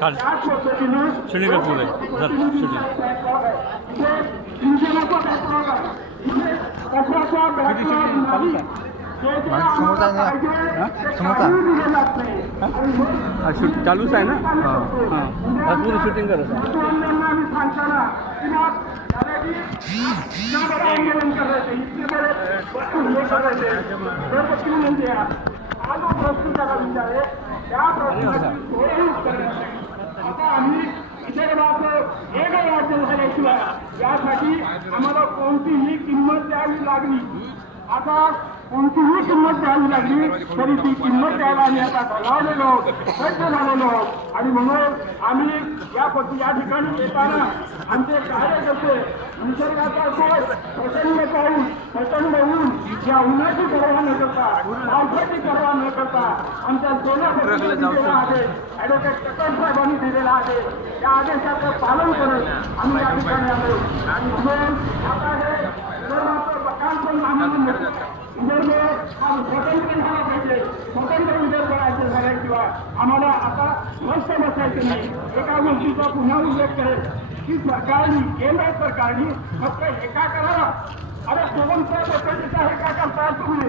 काल शनिवार पुढे चालूच आहे ना. हां पूर्ण शूटिंग करत आता आम्ही विदर्भाचं एक राज्य झाल्याशिवाय यासाठी आम्हाला कोणतीही किंमत द्यावी लागली. आता कोणतीही किंमत द्यावी लागली तरी ती किंमत द्यायला आम्ही आता बघावलेलो सज्ज झालेलो आणि म्हणून आम्ही या ठिकाणी येताना आमचे कार्यकर्ते निसर्गाचा प्रचंड पाऊस प्रचंड ऊन या उन्हाची पर्वा न करता पावसाची पर्वा न करता आमच्या सोलापूर दिलेला आहे ॲडव्होकेट कटोर साहेबांनी दिलेला आहे त्या आदेशाचं पालन करत आम्ही या ठिकाणी आलो आणि म्हणून आता हे विदर्भाचं बकालपण आम्हाला विदर्भ हा स्वतंत्र झाला पाहिजे. स्वतंत्र विदर्भ राज्य झाल्याशिवाय आम्हाला आता मस्त बसायचं नाही. एका गोष्टीचा पुन्हा उल्लेख करेल की सरकारने केंद्र सरकारने फक्त एका करावा. अरे स्वतंत्र बसायचं हे का करता तुम्ही